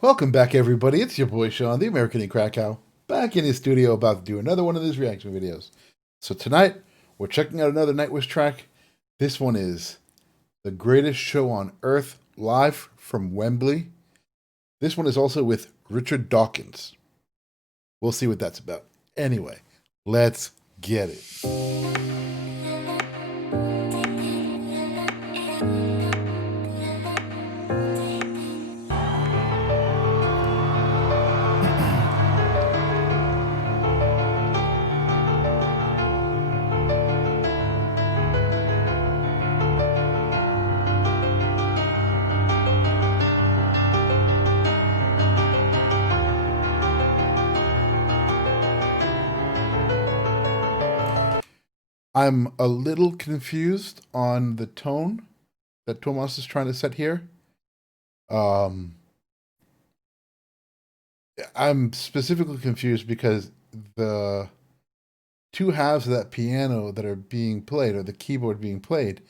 Welcome back, everybody. It's your boy Sean, the American in Krakow, back in his studio about to do another one of his reaction videos. So tonight, we're checking out another Nightwish track. This one is The Greatest Show on Earth, live from Wembly. This one is also with Richard Dawkins. We'll see what that's about. Anyway, let's get it. I'm a little confused on the tone that Tomas is trying to set here. Um, I'm specifically confused because the two halves of that piano that are being played, or the keyboard being played,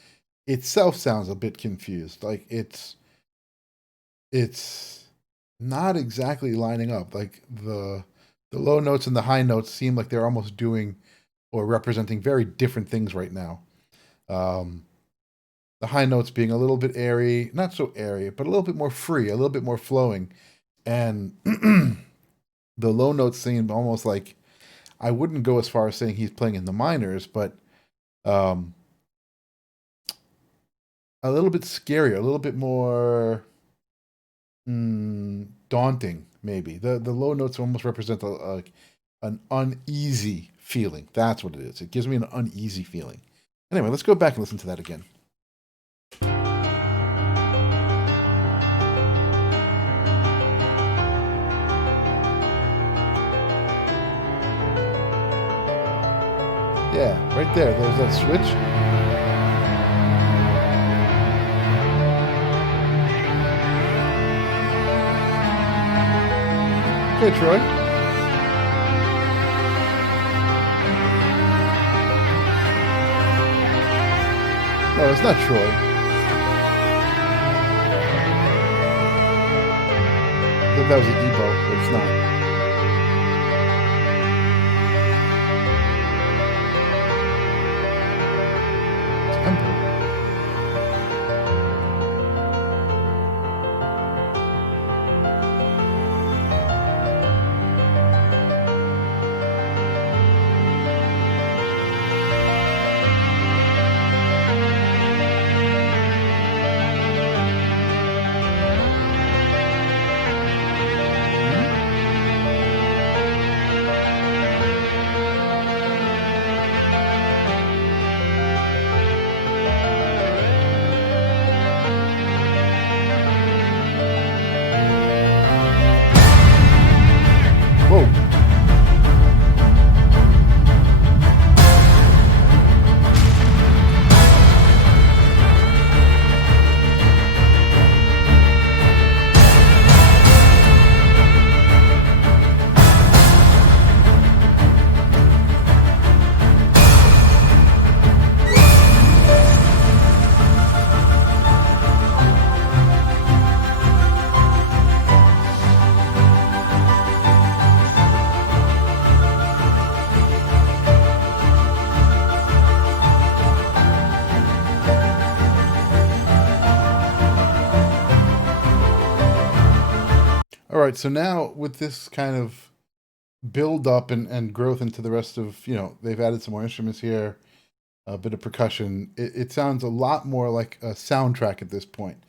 itself sounds a bit confused. Like it's not exactly lining up. Like the low notes and the high notes seem like they're almost doing or representing very different things right now. Um, the high notes being a little bit airy, not so airy, but a little bit more free, a little bit more flowing, and the low notes seem almost like, I wouldn't go as far as saying he's playing in the minors, but um, a little bit scarier, a little bit more daunting, maybe. The low notes almost represent an uneasy feeling. That's what it is. It gives me an uneasy feeling. Anyway, let's go back and listen to that again. Yeah, right there. There's that switch. Okay, Troy. No, it's not Troy. I thought that was an Ebo, but it's not. It's Emperor. Whoa. All right, so now with this kind of build up and growth into the rest of, they've added some more instruments here, a bit of percussion. It sounds a lot more like a soundtrack at this point,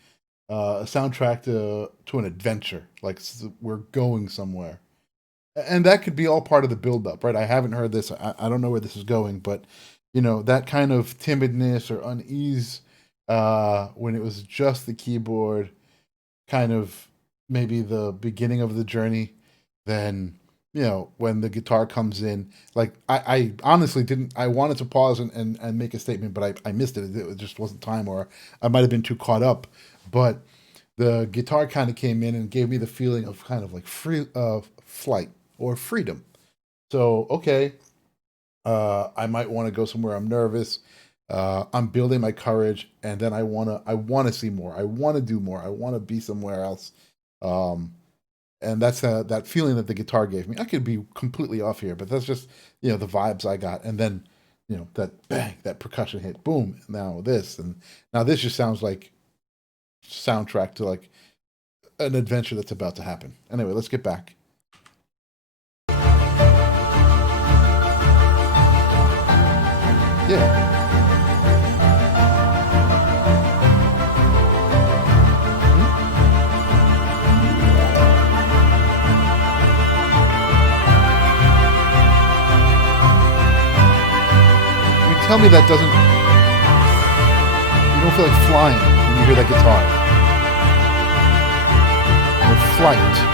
a soundtrack to an adventure, like we're going somewhere. And that could be all part of the build up, right? I haven't heard this. I don't know where this is going, but that kind of timidness or unease when it was just the keyboard, kind of maybe the beginning of the journey. Then when the guitar comes in, like I honestly didn't. I wanted to pause and make a statement, but I missed it. It just wasn't time, or I might have been too caught up. But the guitar kind of came in and gave me the feeling of kind of like free flight or freedom. So okay, I might want to go somewhere. I'm nervous. I'm building my courage, and then I wanna see more. I want to do more. I want to be somewhere else. Um, And that's that feeling that the guitar gave me. I could be completely off here, but that's just, you know, the vibes I got. And then, you know, that bang, that percussion hit, boom, now this. And now this just sounds like soundtrack to like an adventure that's about to happen. Anyway, let's get back. Yeah. Tell me that doesn't, you don't feel like flying when you hear that guitar. Or flight.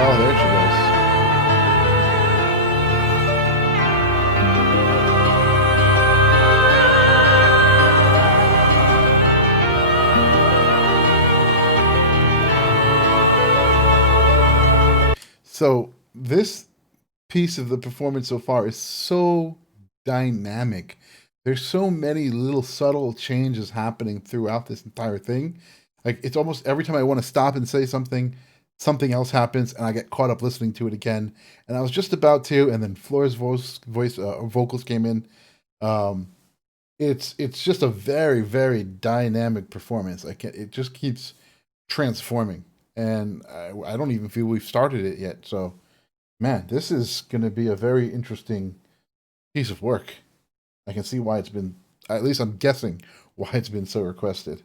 Oh, there she goes. So this piece of the performance so far is so dynamic. There's so many little subtle changes happening throughout this entire thing. Like, it's almost every time I want to stop and say something, something else happens, and I get caught up listening to it again. And I was just about to, and then Flora's vocals came in. It's just a very, very dynamic performance. It just keeps transforming, and I don't even feel we've started it yet. So, man, this is going to be a very interesting piece of work. I can see why it's been, at least I'm guessing, why it's been so requested.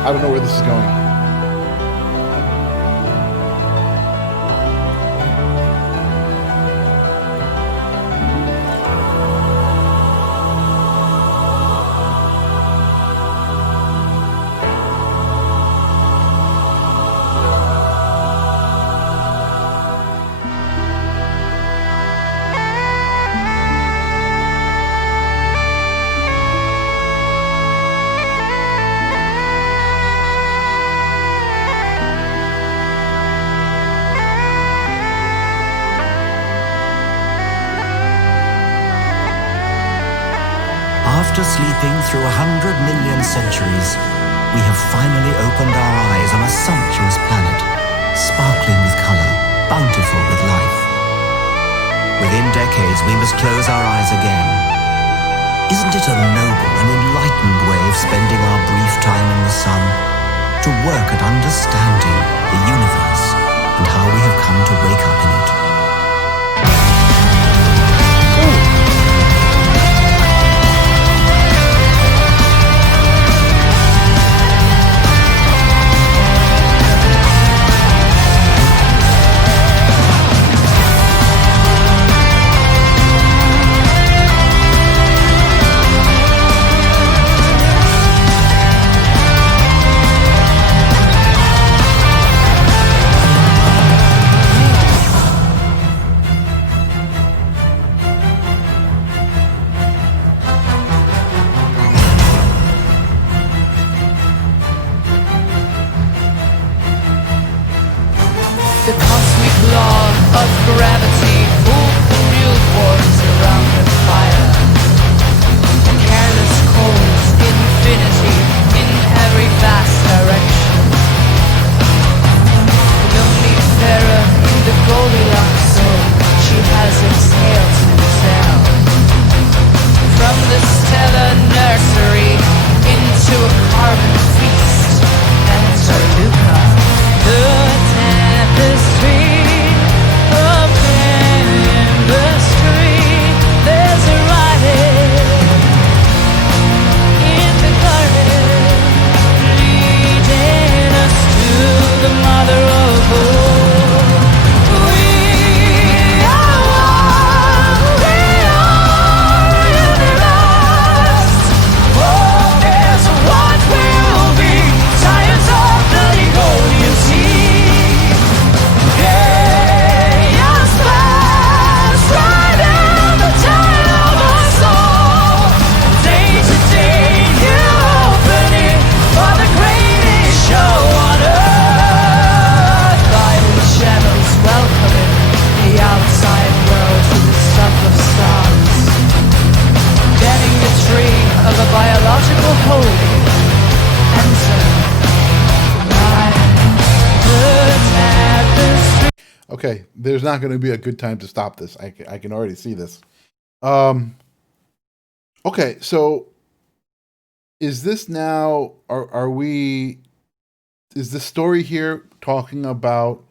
I don't know where this is going. After sleeping through 100 million centuries, we have finally opened our eyes on a sumptuous planet, sparkling with color, bountiful with life. Within decades, we must close our eyes again. Isn't it a noble and enlightened way of spending our brief time in the sun, to work at understanding the universe and how we have come to wake up in it? The cosmic law of gravity pulled the newborns around the fire. The careless cold infinity in every vast direction. The lonely Pharaoh in the Goldilocks zone, she has exhaled to exhale. From the stellar nursery into a carbon feast. Enter Luca, the tapestry of chemistry. There's a writing in the garden, leading us to the mother of all. Of a biological whole. Okay, there's not going to be a good time to stop this. I can already see this. Okay, so is this now? Are we? Is the story here talking about,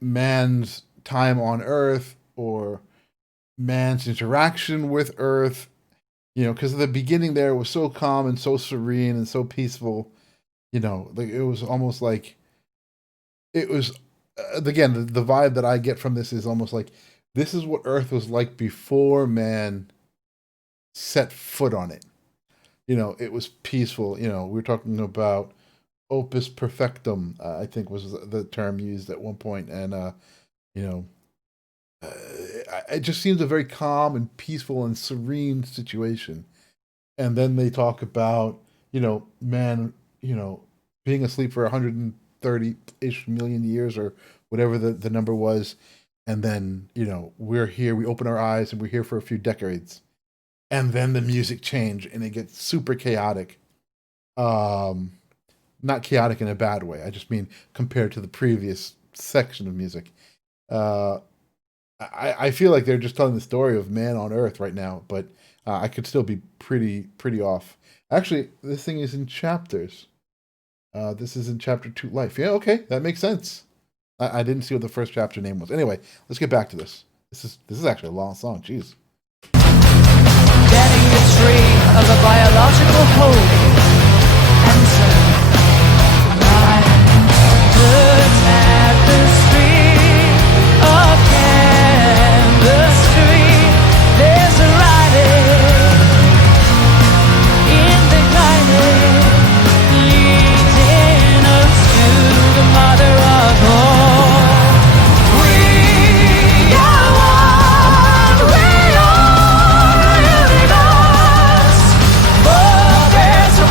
man's time on Earth or man's interaction with Earth? Because at the beginning there, it was so calm and so serene and so peaceful. Like it was almost like it was. Again, the vibe that I get from this is almost like this is what Earth was like before man set foot on it. It was peaceful. We were talking about opus perfectum, I think was the term used at one point, and it just seems a very calm and peaceful and serene situation. And then they talk about, man, being asleep for 130-ish million years or whatever the number was. And then, we're here, we open our eyes and we're here for a few decades. And then the music change and it gets super chaotic. Not chaotic in a bad way. I just mean compared to the previous section of music. I feel like they're just telling the story of man on Earth right now, but I could still be pretty off. Actually, this thing is in chapters. This is in chapter 2, Life. Yeah, okay, that makes sense. I didn't see what the first chapter name was. Anyway, let's get back to this. This is actually a long song. Jeez. Getting the tree of a biological whole. Enter the tapestry of chemistry. There's a writing in the garden, leading us to the mother of all. We are one, we are universe. Oh, there's a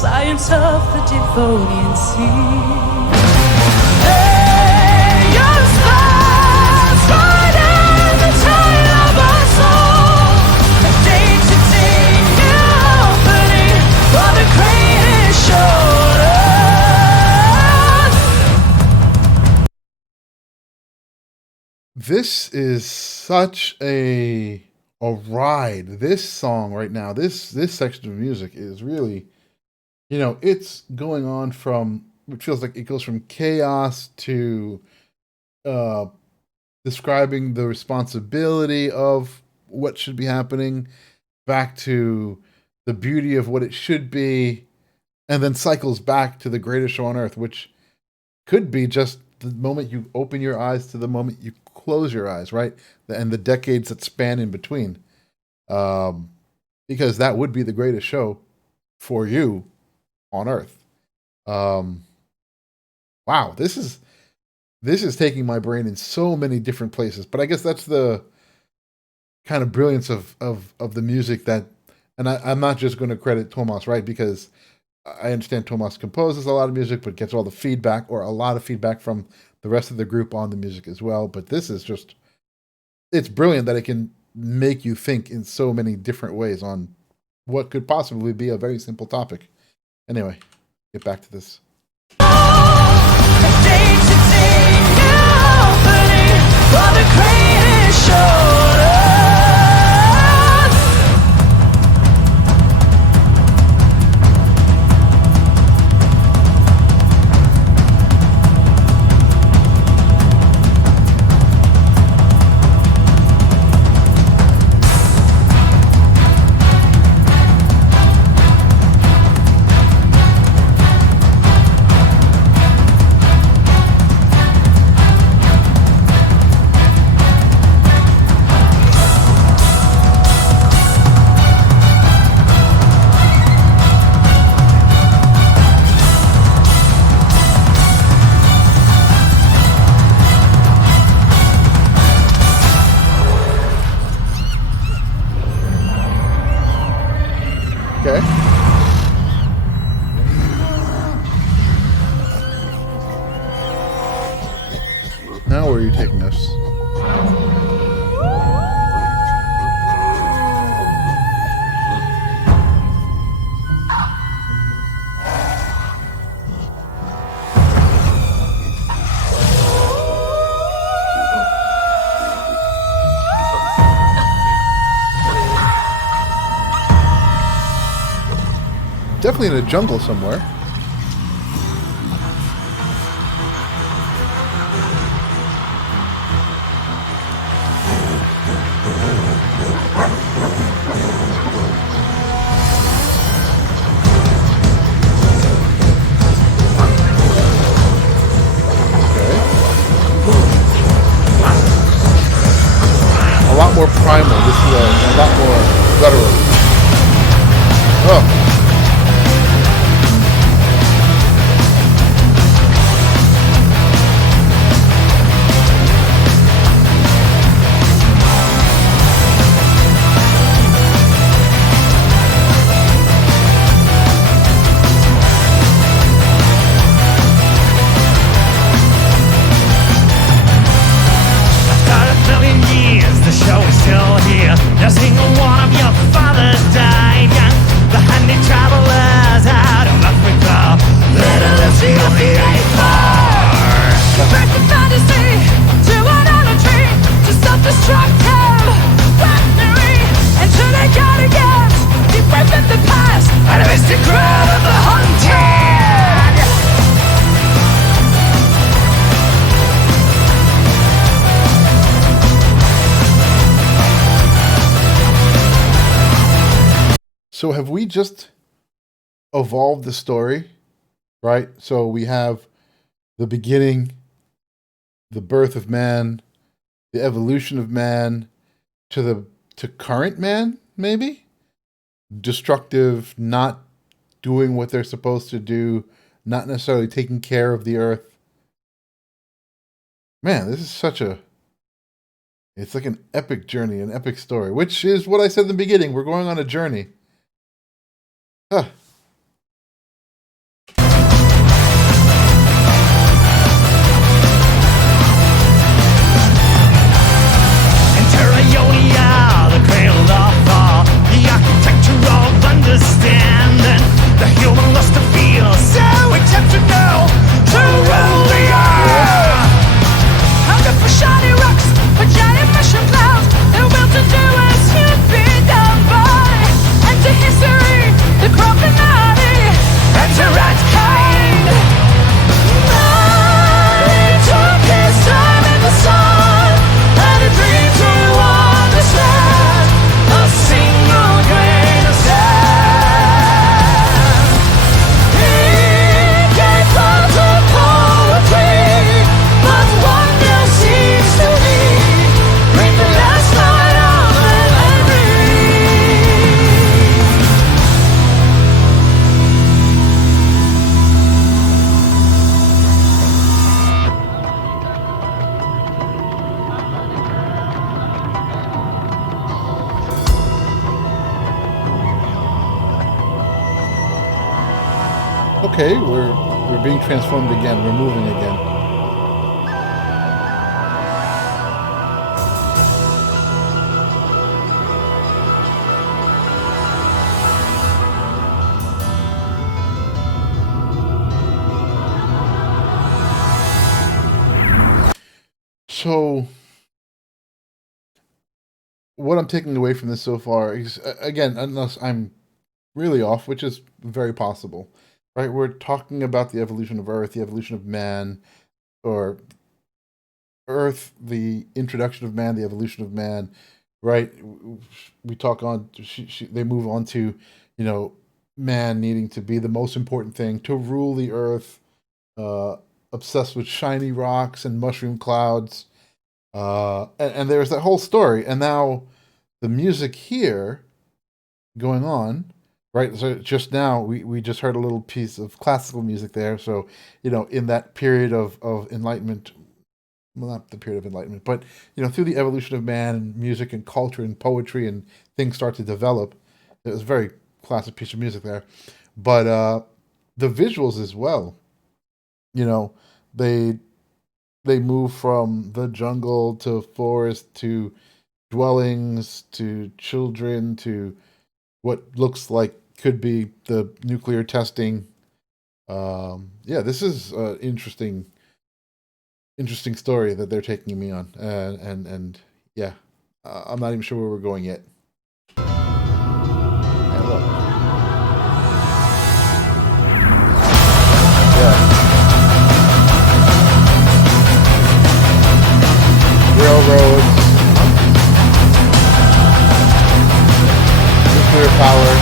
Science of the Devonian Sea. Hey, you're the stars, riding the tide of our soul. A day to take new opening for the greatest show. This is such a ride. This song right now, this section of music is really, it's going on from, it feels like it goes from chaos to describing the responsibility of what should be happening, back to the beauty of what it should be, and then cycles back to the greatest show on earth, which could be just the moment you open your eyes to the moment you close your eyes, right? And the decades that span in between. Because that would be the greatest show for you on earth. Wow, this is taking my brain in so many different places. But I guess that's the kind of brilliance of the music that, and I'm not just going to credit Thomas, right? Because I understand Thomas composes a lot of music, but gets all the feedback, or a lot of feedback, from the rest of the group on the music as well. But this is just, it's brilliant that it can make you think in so many different ways on what could possibly be a very simple topic. Anyway, get back to this. Okay. Now where are you taking us? Definitely in a jungle somewhere. Okay. A lot more primal. This is a lot more guttural. Oh. So have we just evolved the story, right? So we have the beginning, the birth of man, the evolution of man, to current man, maybe? Destructive, not doing what they're supposed to do, not necessarily taking care of the earth. Man, this is it's like an epic journey, an epic story, which is what I said in the beginning. We're going on a journey. Huh. okay, we're being transformed again. We're moving again. So, what I'm taking away from this so far is, again, unless I'm really off, which is very possible, right? We're talking about the evolution of Earth, the evolution of man, or Earth, the introduction of man, the evolution of man, right? We talk on, they move on to, man needing to be the most important thing, to rule the Earth, obsessed with shiny rocks and mushroom clouds. And there's that whole story, and now the music here going on, right? So just now we just heard a little piece of classical music there. So in that period of enlightenment, well, not the period of enlightenment, but through the evolution of man and music and culture and poetry and things start to develop. It was a very classic piece of music there, but the visuals as well. They move from the jungle to forest to dwellings to children to what looks like could be the nuclear testing. This is an interesting story that they're taking me on, and yeah, I'm not even sure where we're going yet. And look. Yeah. Railroads, nuclear power.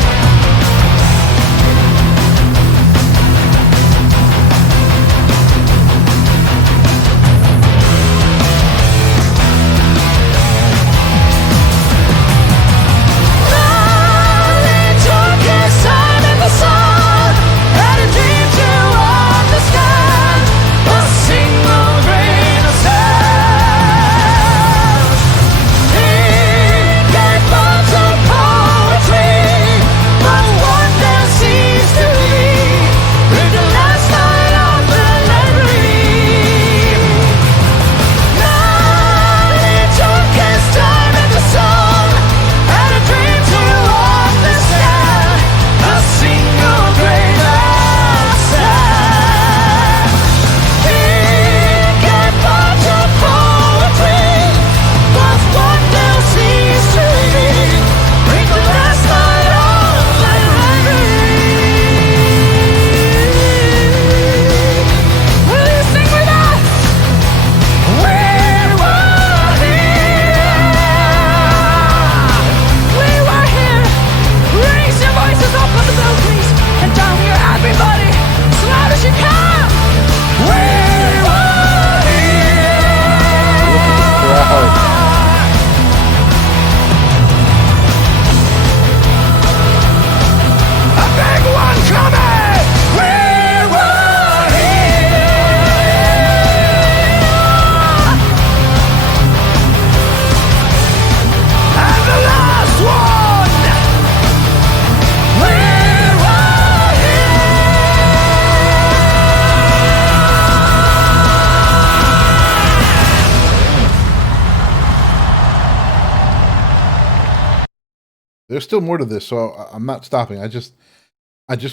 There's still more to this, so I'm not stopping. I just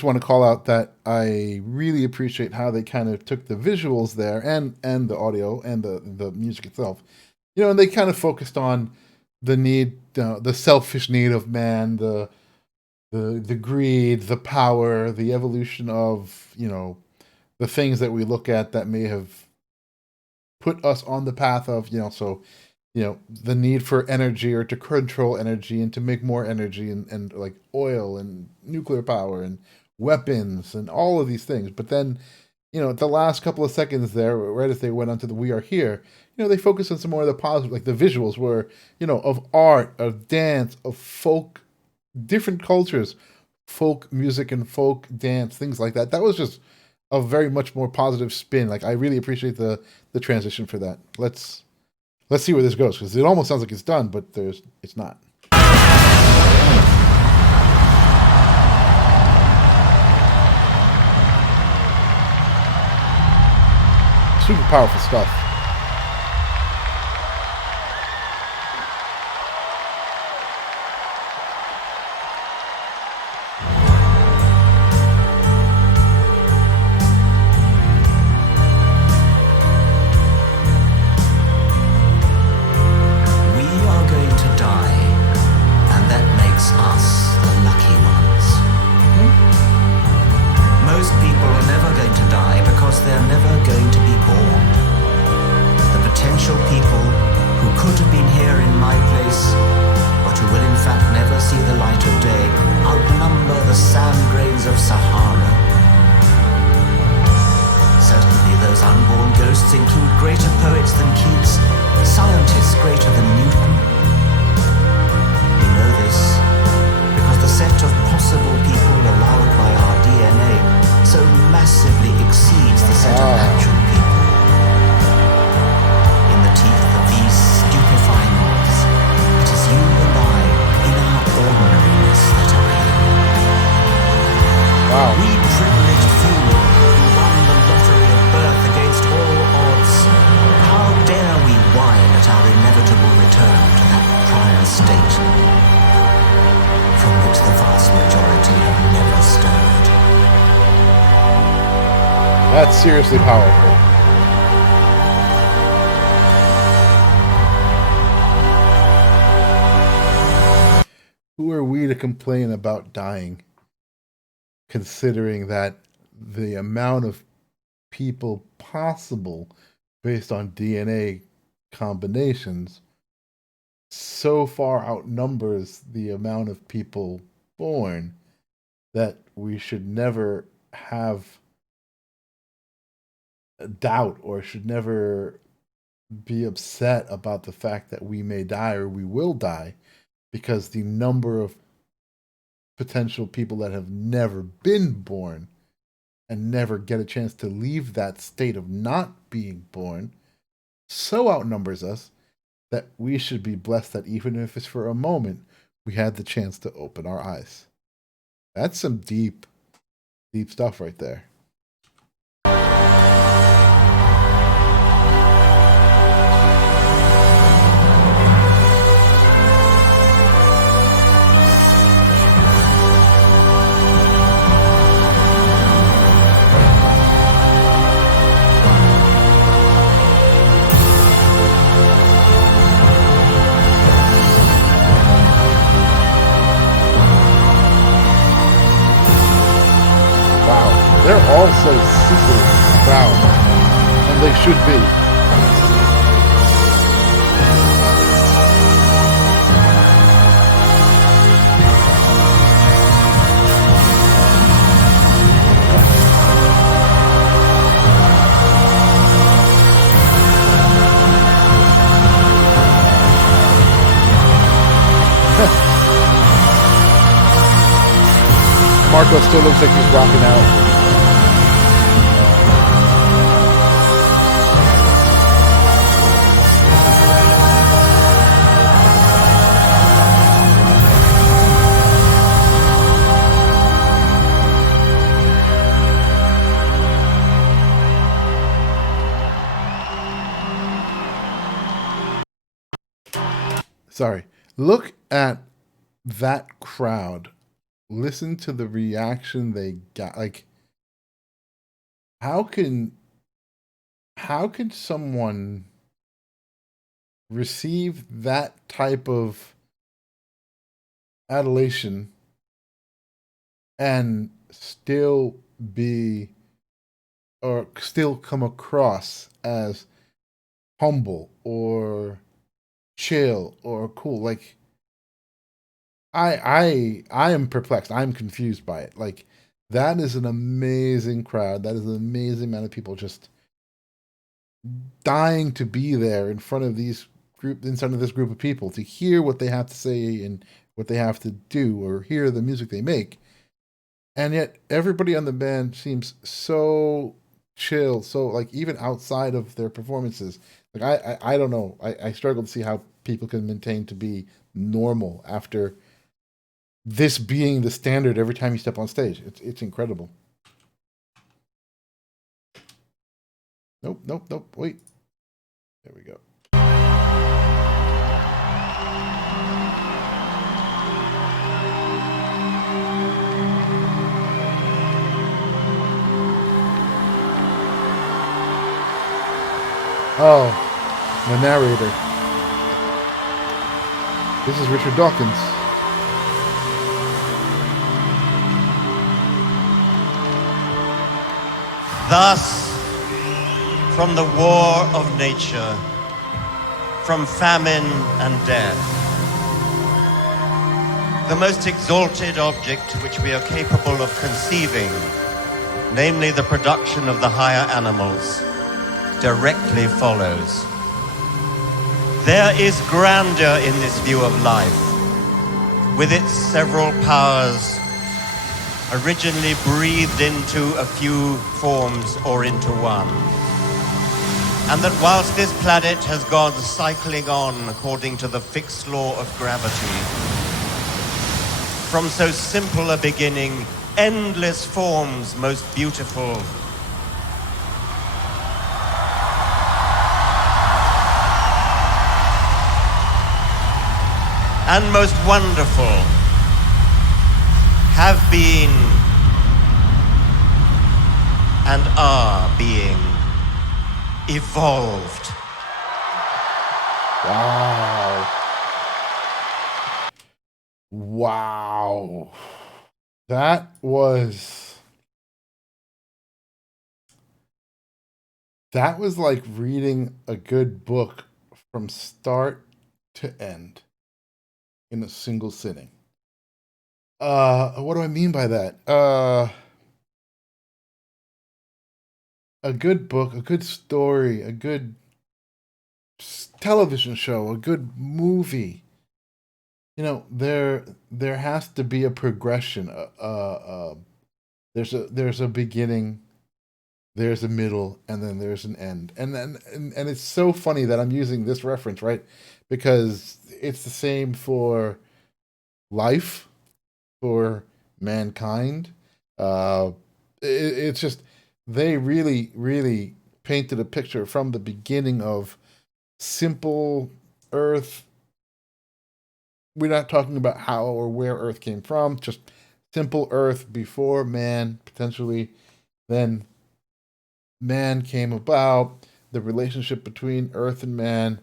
want to call out that I really appreciate how they kind of took the visuals there and the audio and the music itself, and they kind of focused on the need, the selfish need of man, the greed, the power, the evolution of the things that we look at that may have put us on the path of the need for energy or to control energy and to make more energy and like oil and nuclear power and weapons and all of these things. But then, the last couple of seconds there, right as they went onto the We Are Here, they focused on some more of the positive, like the visuals were, of art, of dance, of folk, different cultures, folk music and folk dance, things like that. That was just a very much more positive spin. Like, I really appreciate the transition for that. Let's see where this goes, because it almost sounds like it's done, but it's not. Super powerful stuff. That's seriously powerful. Who are we to complain about dying, considering that the amount of people possible based on DNA combinations so far outnumbers the amount of people born that we should never have doubt or should never be upset about the fact that we may die or we will die, because the number of potential people that have never been born and never get a chance to leave that state of not being born so outnumbers us that we should be blessed that even if it's for a moment, we had the chance to open our eyes. That's some deep, deep stuff right there. They're all so super proud, and they should be. Marco still looks like he's rocking out. Sorry. Look at that crowd. Listen to the reaction they got. Like, how can someone receive that type of adulation and still be, or still come across as humble or chill or cool? Like, I am perplexed. I'm confused by it. Like, that is an amazing crowd. That is an amazing amount of people just dying to be there in front of this group of people to hear what they have to say and what they have to do, or hear the music they make. And yet everybody on the band seems so chill, so like even outside of their performances. Like, I don't know. I struggle to see how people can maintain to be normal after this being the standard every time you step on stage. It's incredible. Nope. Wait. There we go. Oh, the narrator. This is Richard Dawkins. Thus, from the war of nature, from famine and death, the most exalted object which we are capable of conceiving, namely the production of the higher animals, directly follows. There is grandeur in this view of life, with its several powers originally breathed into a few forms or into one. And that whilst this planet has gone cycling on according to the fixed law of gravity, from so simple a beginning, endless forms most beautiful and most wonderful have been and are being evolved. Wow. That was like reading a good book from start to end in a single sitting. What do I mean by that? A good book, a good story, a good television show, a good movie. You know, there has to be a progression. There's a beginning, there's a middle, and then there's an end. And it's so funny that I'm using this reference, right? Because it's the same for life, for mankind. It's just they really painted a picture from the beginning of simple Earth. We're not talking about how or where Earth came from, just simple Earth before man, potentially. Then man came about, the relationship between Earth and man,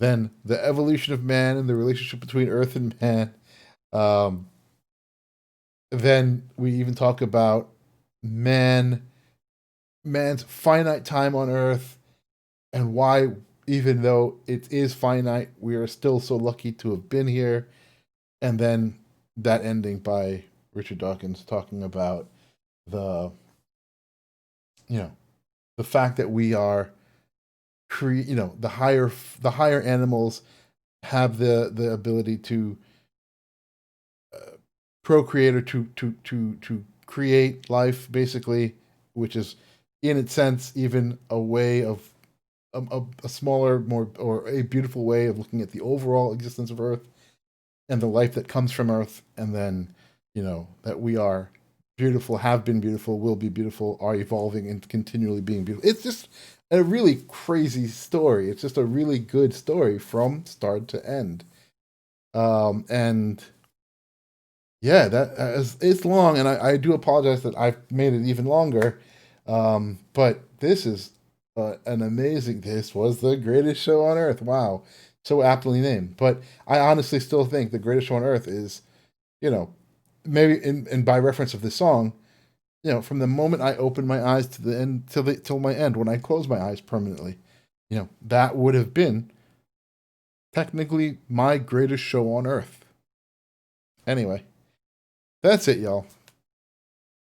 then the evolution of man and the relationship between Earth and man. Then we even talk about man's finite time on Earth and why, even though it is finite, we are still so lucky to have been here. And then that ending by Richard Dawkins talking about the fact that we are the higher animals have the ability to procreate or to create life, basically, which is in its sense even a way of a smaller, more, or a beautiful way of looking at the overall existence of Earth and the life that comes from Earth. And then that we are beautiful, have been beautiful, will be beautiful, are evolving and continually being beautiful. It's just a really crazy story. It's just a really good story from start to end. And yeah, it's long, and I do apologize that I've made it even longer. But this is an amazing. This was the greatest show on Earth. Wow, so aptly named. But I honestly still think the greatest show on Earth is, maybe in by reference of this song, from the moment I open my eyes to the end till my end, when I close my eyes permanently, that would have been technically my greatest show on Earth. Anyway, that's it, y'all.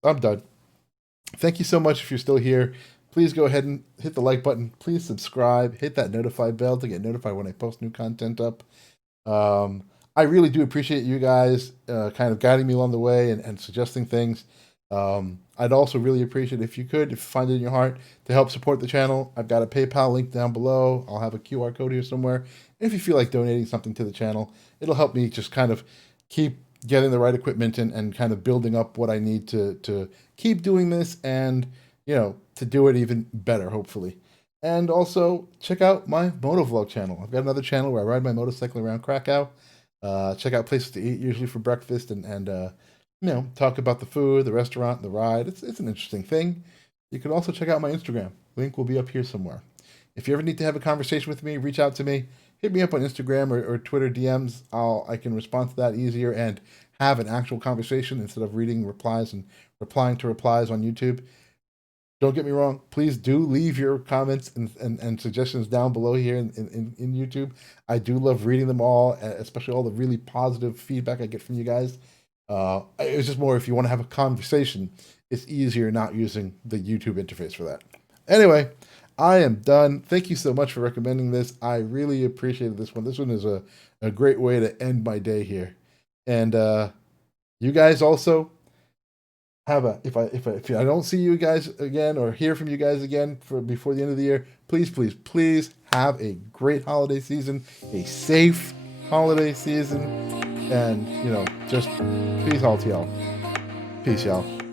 I'm done. Thank you so much if you're still here. Please go ahead and hit the like button. Please subscribe. Hit that notify bell to get notified when I post new content up. I really do appreciate you guys kind of guiding me along the way and suggesting things. I'd also really appreciate if you find it in your heart, to help support the channel. I've got a PayPal link down below. I'll have a QR code here somewhere. And if you feel like donating something to the channel, it'll help me just kind of keep getting the right equipment and kind of building up what I need to keep doing this and, to do it even better, hopefully. And also check out my motovlog channel. I've got another channel where I ride my motorcycle around Krakow. Check out places to eat, usually for breakfast, and talk about the food, the restaurant, the ride. It's an interesting thing. You can also check out my Instagram. Link will be up here somewhere. If you ever need to have a conversation with me, reach out to me. Hit me up on Instagram or Twitter DMs. I can respond to that easier and have an actual conversation instead of reading replies and replying to replies on YouTube. Don't get me wrong. Please do leave your comments and suggestions down below here in YouTube. I do love reading them all, especially all the really positive feedback I get from you guys. It's just more if you want to have a conversation, it's easier not using the YouTube interface for that. Anyway, I am done. Thank you so much for recommending this. I really appreciated this one. This one is a great way to end my day here. And you guys also have if I don't see you guys again or hear from you guys again before the end of the year, please have a great holiday season, a safe holiday season, and just peace all to y'all. Peace, y'all.